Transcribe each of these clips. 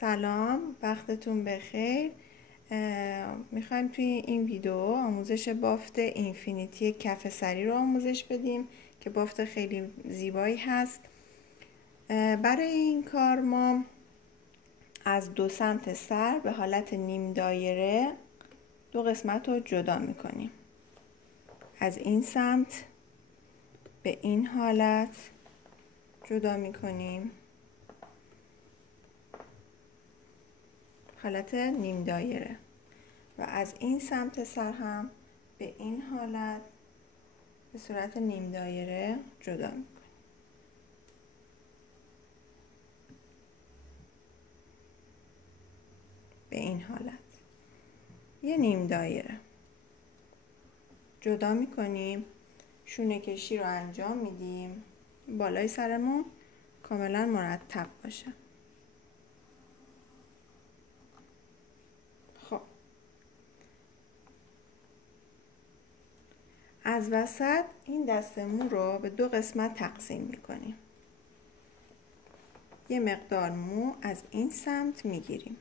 سلام، وقتتون بخیر. میخوایم توی این ویدیو آموزش بافت اینفینیتی کف سری رو آموزش بدیم که بافت خیلی زیبایی هست. برای این کار ما از دو سمت سر به حالت نیم دایره دو قسمت رو جدا میکنیم. از این سمت به این حالت جدا میکنیم، حالت نیم دایره، و از این سمت سر هم به این حالت به صورت نیم دایره جدا میکنیم. به این حالت یه نیم دایره جدا میکنیم. شونه کشی رو انجام میدیم، بالای سرمون کاملا مرتب باشه. خب از وسط این دست مو رو به دو قسمت تقسیم میکنیم. یه مقدار مو از این سمت میگیریم.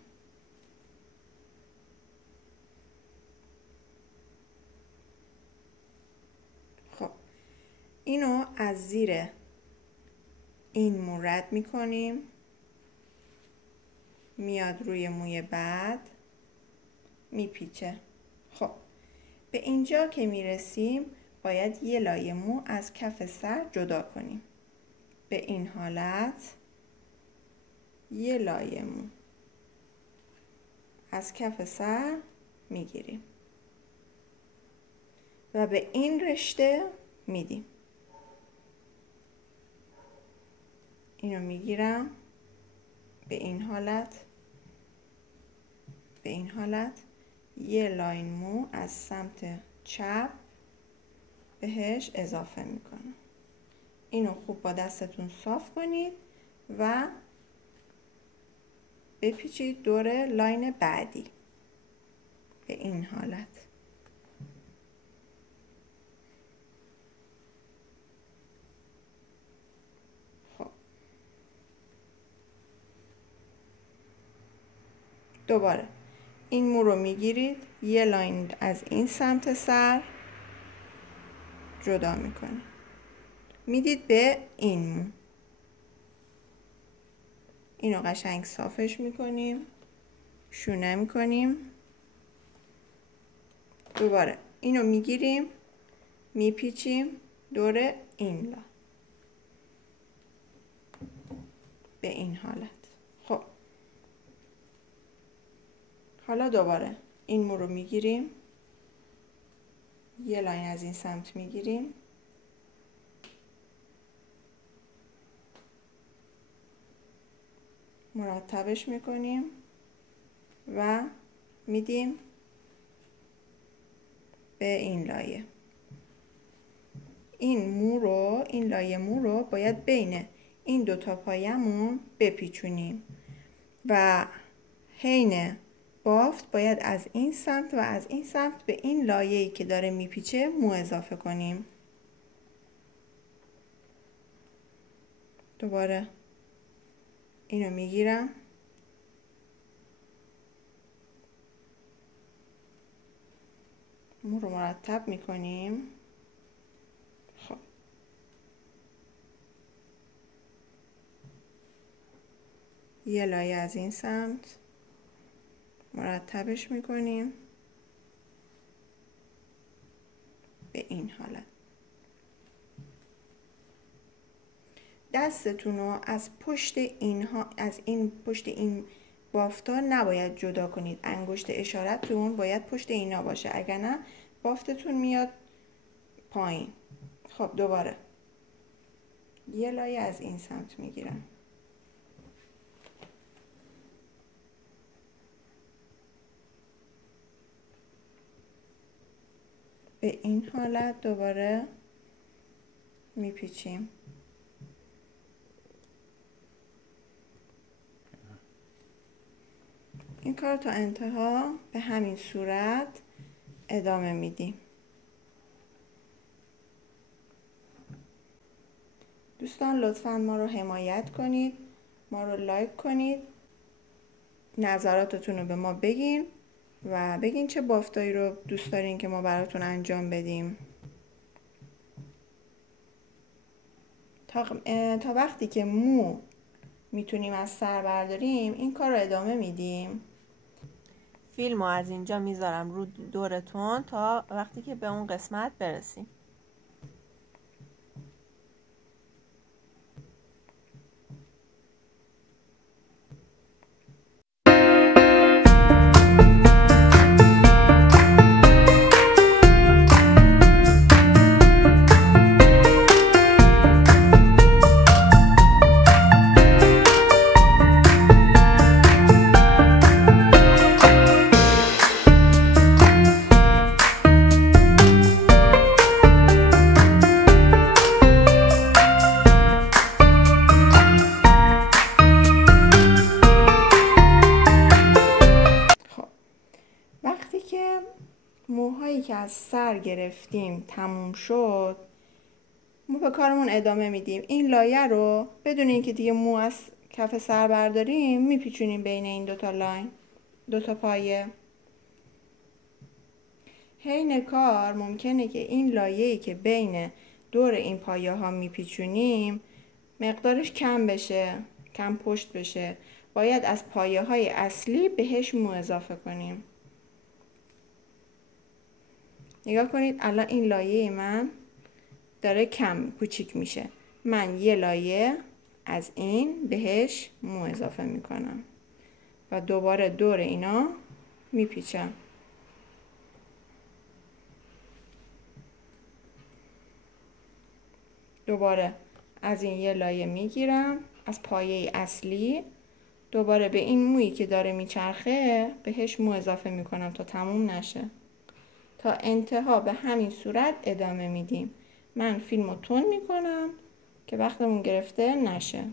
خب اینو از زیر این مو رد میکنیم، میاد روی موی بعد میپیچه. خب به اینجا که میرسیم باید یه لایه مو از کف سر جدا کنیم. به این حالت یه لایه مو از کف سر میگیریم و به این رشته میدیم. اینو میگیرم به این حالت، به این حالت یه لاین مو از سمت چپ بهش اضافه میکنم. اینو خوب با دستتون صاف کنید و بپیچید دور لاین بعدی به این حالت. خب دوباره این مو رو میگیرید، یه لاین از این سمت سر جدا میکنید، میدید به این مو. اینو قشنگ صافش میکنیم، شونه میکنیم. دوباره اینو میگیریم، میپیچیم دور این لا به این حالت. خب حالا دوباره این مو رو میگیریم، یه لاین از این سمت میگیریم، مرتبش میکنیم و میدیم به این لایه. این مو رو، این لایه مو رو باید بین این دوتا پایمون بپیچونیم و حین بافت باید از این سمت و از این سمت به این لایه‌ای که داره میپیچه مو اضافه کنیم. دوباره اینو میگیرم، مو رو مرتب میکنیم. خب یه لایه از این سمت مرتبش میکنیم به این حالت. دستتون رو از پشت اینها، از این پشت این بافتا نباید جدا کنید. انگشت اشارتون باید پشت اینا باشه، اگر نه بافتتون میاد پایین. خب دوباره یه لایه از این سمت میگیرم، به این حالت دوباره میپیچیم. این کار تا انتها به همین صورت ادامه میدیم. دوستان لطفاً ما رو حمایت کنید، ما رو لایک کنید نظراتتون رو به ما بگین و بگین چه بافتایی رو دوست دارین که ما براتون انجام بدیم. تا وقتی که مو میتونیم از سر برداریم این کار رو ادامه میدیم. فیلمو از اینجا میذارم رو دورتون تا وقتی که به اون قسمت برسیم. وقتی که موهایی که از سر گرفتیم تموم شد، ما به کارمون ادامه میدیم. این لایه رو بدون اینکه دیگه مو از کف سر برداریم میپیچونیم بین این دوتا لاین، دوتا پایه. حین کار ممکنه که این لایه‌ای که بین دور این پایه ها میپیچونیم مقدارش کم بشه، کم پشت بشه. باید از پایه های اصلی بهش مو اضافه کنیم. نگاه کنید الان این لایه من داره کم کوچیک میشه. من یه لایه از این بهش مو اضافه میکنم و دوباره دور اینا میپیچم. دوباره از این یه لایه میگیرم از پایه اصلی، دوباره به این مویی که داره میچرخه بهش مو اضافه میکنم تا تموم نشه. تا انتها به همین صورت ادامه میدیم. من فیلمو تون میکنم که وقتمون گرفته نشه.